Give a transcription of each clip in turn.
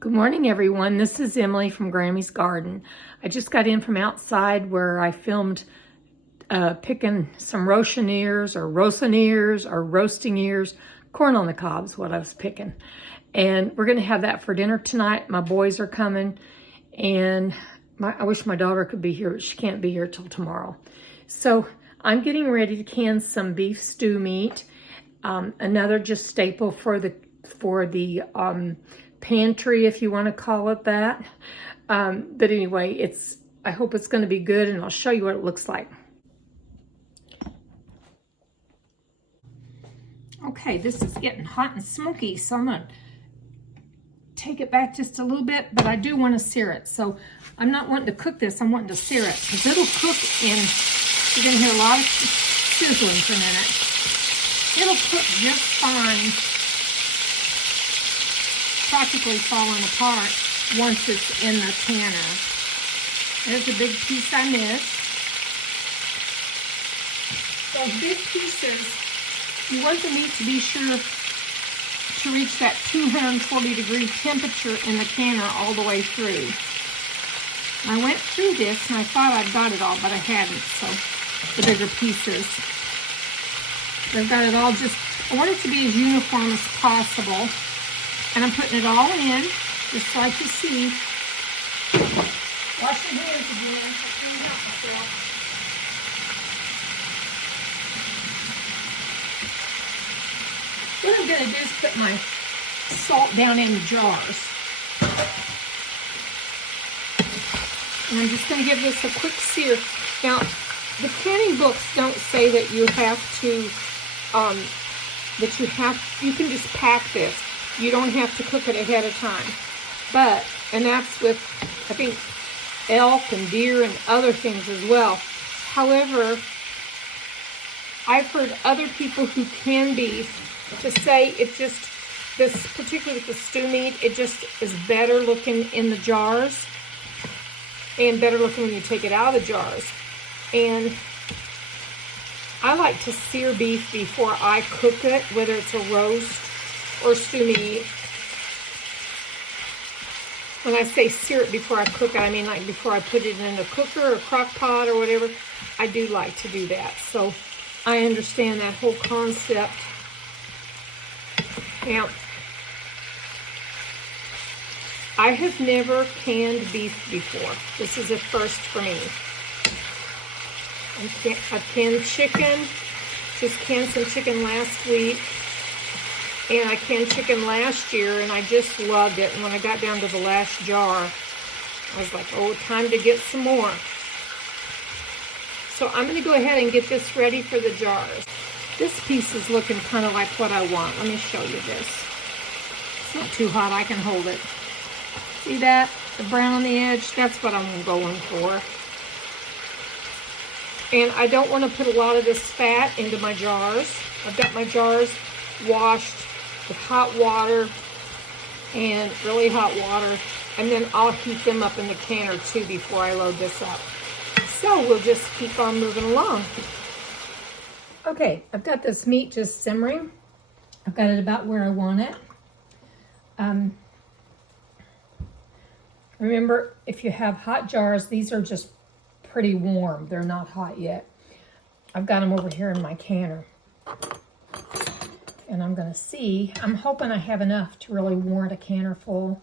Good morning, everyone. This is Emily from Grammy's Garden. I just got in from outside where I filmed picking some roasting ears or roasting ears. Corn on the cob is what I was picking. And we're going to have that for dinner tonight. My boys are coming. And I wish my daughter could be here, but she can't be here till tomorrow. So I'm getting ready to can some beef stew meat. Another just staple for the pantry, if you want to call it that. But anyway, I hope it's going to be good, and I'll show you what it looks like. Okay, this is getting hot and smoky, so I'm going to take it back just a little bit, but I do want to sear it. So I'm not wanting to cook this, I'm wanting to sear it, because it'll cook in, you're going to hear a lot of sizzling for a minute. It'll cook just fine, practically falling apart once it's in the canner. There's a big piece I missed. Those big pieces, you want the meat to be sure to reach that 240-degree temperature in the canner all the way through. I went through this and I thought I'd got it all, but I hadn't, so the bigger pieces. I've got it all I want it to be as uniform as possible. And I'm putting it all in, just so I can see. Wash your hands again. I cleaned out myself. What I'm going to do is put my salt down in the jars. And I'm just going to give this a quick sear. Now, the canning books don't say that you have to, you can just pack this. You don't have to cook it ahead of time. And that's with, I think, elk and deer and other things as well. However, I've heard other people who can beef to say particularly with the stew meat, it just is better looking in the jars and better looking when you take it out of the jars. And I like to sear beef before I cook it, whether it's a roast or stew meat. When I say sear it before I cook it, I mean like before I put it in a cooker or crock pot or whatever. I do like to do that. So I understand that whole concept. Now, I have never canned beef before. This is a first for me. I've canned chicken. Just canned some chicken last week. And I canned chicken last year, and I just loved it. And when I got down to the last jar, I was like, oh, time to get some more. So I'm going to go ahead and get this ready for the jars. This piece is looking kind of like what I want. Let me show you this. It's not too hot. I can hold it. See that? The brown on the edge? That's what I'm going for. And I don't want to put a lot of this fat into my jars. I've got my jars washed with hot water and really hot water, and then I'll heat them up in the canner too before I load this up. So we'll just keep on moving along. Okay, I've got this meat just simmering. I've got it about where I want it. Remember, if you have hot jars, these are just pretty warm. They're not hot yet. I've got them over here in my canner. And I'm going to see, I'm hoping I have enough to really warrant a canner full.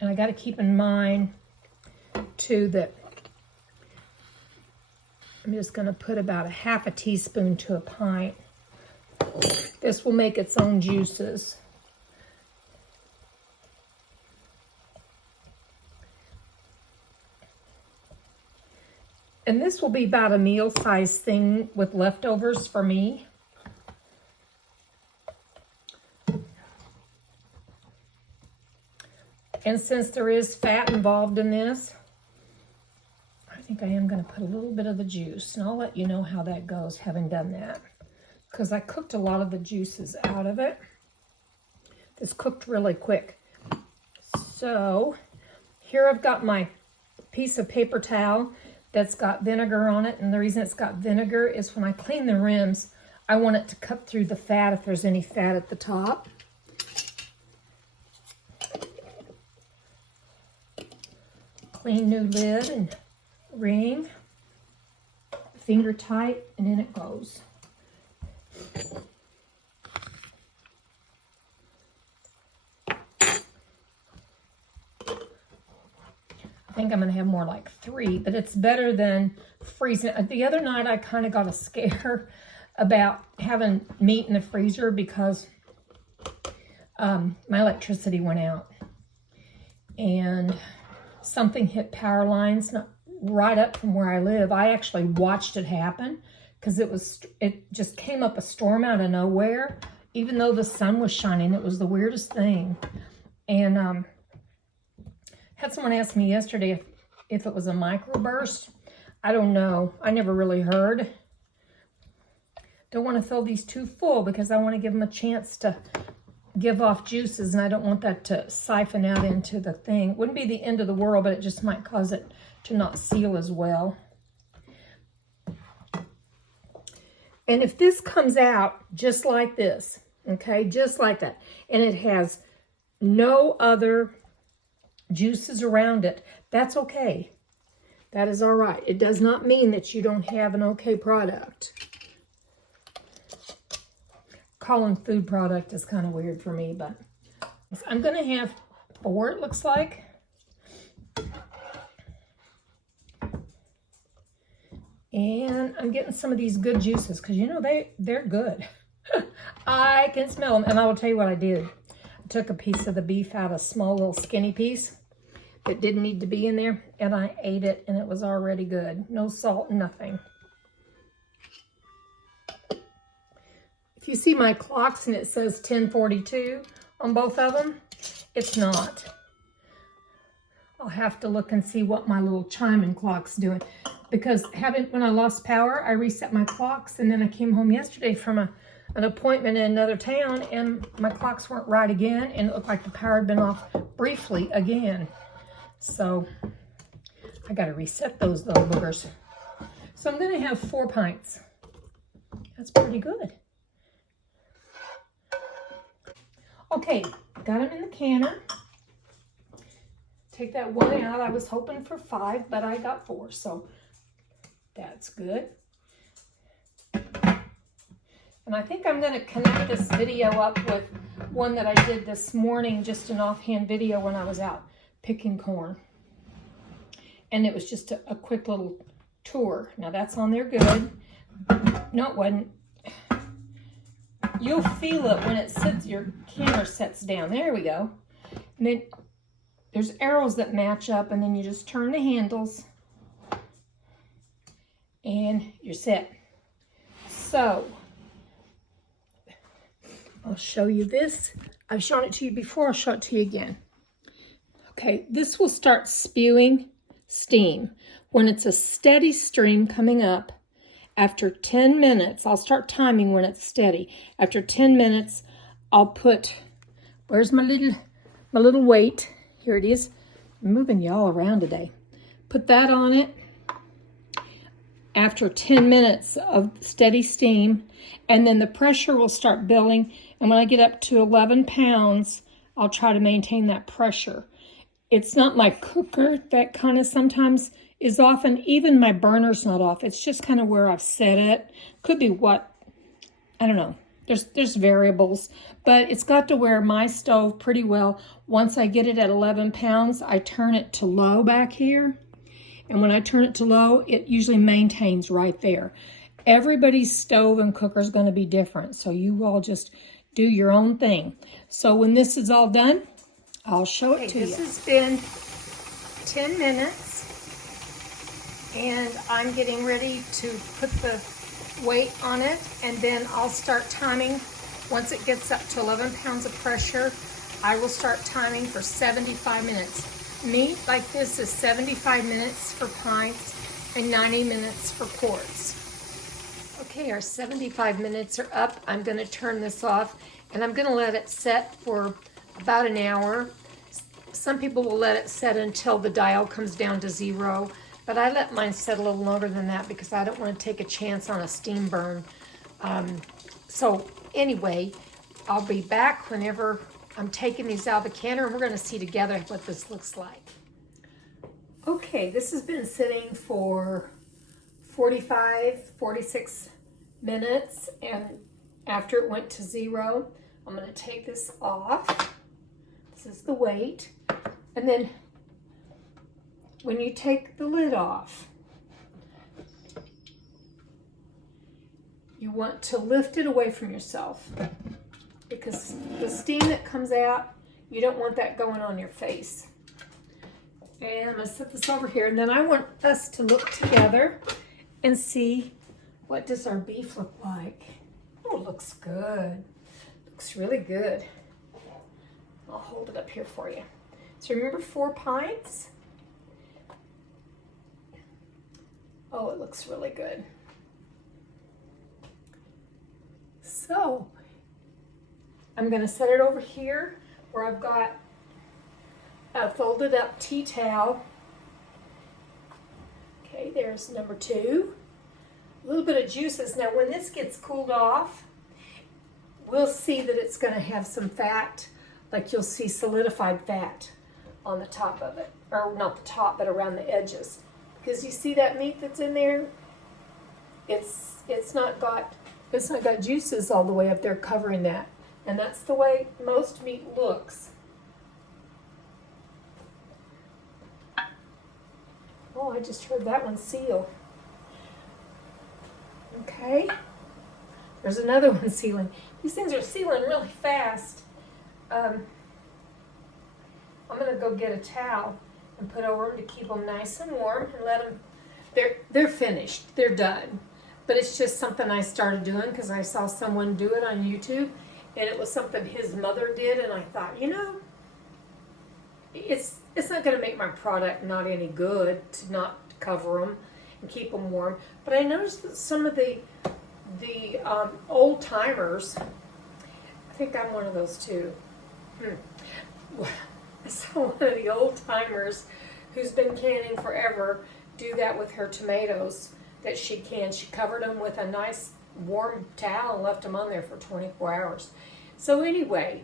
And I got to keep in mind, too, that I'm just going to put about a half a teaspoon to a pint. This will make its own juices. And this will be about a meal-sized thing with leftovers for me. And since there is fat involved in this, I think I am going to put a little bit of the juice. And I'll let you know how that goes, having done that. Because I cooked a lot of the juices out of it. This cooked really quick. So here I've got my piece of paper towel. that's got vinegar on it. And the reason it's got vinegar is when I clean the rims, I want it to cut through the fat if there's any fat at the top. Clean new lid and ring. Finger tight, and in it goes. I think I'm going to have more like 3, but it's better than freezing. The other night I kind of got a scare about having meat in the freezer because my electricity went out and something hit power lines not right up from where I live. I actually watched it happen because it just came up a storm out of nowhere, even though the sun was shining. It was the weirdest thing. And had someone ask me yesterday if it was a microburst. I don't know. I never really heard. Don't want to fill these too full because I want to give them a chance to give off juices, and I don't want that to siphon out into the thing. Wouldn't be the end of the world, but it just might cause it to not seal as well. And if this comes out just like this, okay, just like that, and it has no other juices around it, that's okay. That is all right. It does not mean that you don't have an okay product. Calling food product is kind of weird for me, but I'm going to have 4, it looks like. And I'm getting some of these good juices because, you know, they're good. I can smell them. And I will tell you what I did. I took a piece of the beef out, a small little skinny piece that didn't need to be in there, and I ate it, and it was already good. No salt, nothing. If you see my clocks and it says 10:42 on both of them, it's not. I'll have to look and see what my little chiming clock's doing. Because when I lost power, I reset my clocks, and then I came home yesterday from an appointment in another town, and my clocks weren't right again, and it looked like the power had been off briefly again. So I got to reset those little boogers. So I'm going to have 4 pints. That's pretty good. Okay, got them in the canner. Take that 1 out. I was hoping for 5, but I got 4, so that's good. And I think I'm going to connect this video up with one that I did this morning, just an offhand video when I was out picking corn. And it was just a quick little tour. Now that's on there good. No, it wasn't. You'll feel it when it sits, your camera sets down. There we go. And then there's arrows that match up, and then you just turn the handles and you're set. So I'll show you this. I've shown it to you before. I'll show it to you again. Okay, this will start spewing steam. When it's a steady stream coming up, after 10 minutes, I'll start timing when it's steady. After 10 minutes, I'll put, where's my little weight? Here it is. I'm moving y'all around today. Put that on it. After 10 minutes of steady steam, and then the pressure will start building. And when I get up to 11 pounds, I'll try to maintain that pressure. It's not my cooker that kind of sometimes is off, and even my burner's not off. It's just kind of where I've set it. Could be what, I don't know. There's variables, but it's got to where my stove pretty well. Once I get it at 11 pounds, I turn it to low back here. And when I turn it to low, it usually maintains right there. Everybody's stove and cooker is going to be different, so you all just do your own thing. So when this is all done, I'll show it to you. This has been 10 minutes, and I'm getting ready to put the weight on it, and then I'll start timing. Once it gets up to 11 pounds of pressure, I will start timing for 75 minutes. Meat like this is 75 minutes for pints and 90 minutes for quarts. Okay, our 75 minutes are up. I'm going to turn this off, and I'm going to let it set for about an hour. Some people will let it set until the dial comes down to 0. But I let mine set a little longer than that because I don't want to take a chance on a steam burn. So anyway, I'll be back whenever I'm taking these out of the canner, and we're going to see together what this looks like. Okay, this has been sitting for 46 minutes, and after it went to 0, I'm going to take this off. This is the weight. And then when you take the lid off, you want to lift it away from yourself, because the steam that comes out, you don't want that going on your face. And I'm going to set this over here, and then I want us to look together and see, what does our beef look like? Oh, it looks good. Looks really good. I'll hold it up here for you. So remember 4 pints? Oh, it looks really good. So I'm going to set it over here where I've got a folded up tea towel. Okay, there's number 2. A little bit of juices. Now when this gets cooled off, we'll see that it's going to have some fat, like you'll see solidified fat on the top of it, or not the top, but around the edges. Because you see that meat that's in there, it's not got juices all the way up there covering that, and that's the way most meat looks. Oh, I just heard that one seal. Okay, there's another one sealing. These things are sealing really fast. I'm gonna go get a towel and put over them to keep them nice and warm, and let them. They're finished. They're done. But it's just something I started doing because I saw someone do it on YouTube, and it was something his mother did, and I thought, you know, it's not going to make my product not any good to not cover them and keep them warm. But I noticed that some of the old timers, I think I'm one of those too. I saw one of the old timers who's been canning forever do that with her tomatoes that she canned. She covered them with a nice warm towel and left them on there for 24 hours. So anyway,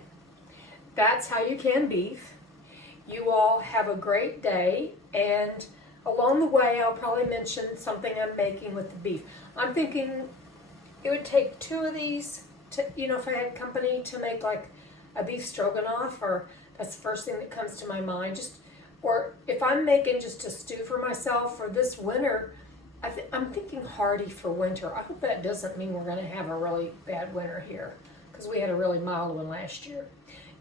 that's how you can beef. You all have a great day, and along the way I'll probably mention something I'm making with the beef. I'm thinking it would take 2 of these to, you know, if I had company, to make like a beef stroganoff, or that's the first thing that comes to my mind. Or if I'm making just a stew for myself for this winter, I'm thinking hearty for winter. I hope that doesn't mean we're going to have a really bad winter here, because we had a really mild one last year.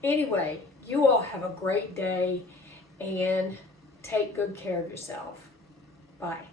Anyway, you all have a great day and take good care of yourself. Bye.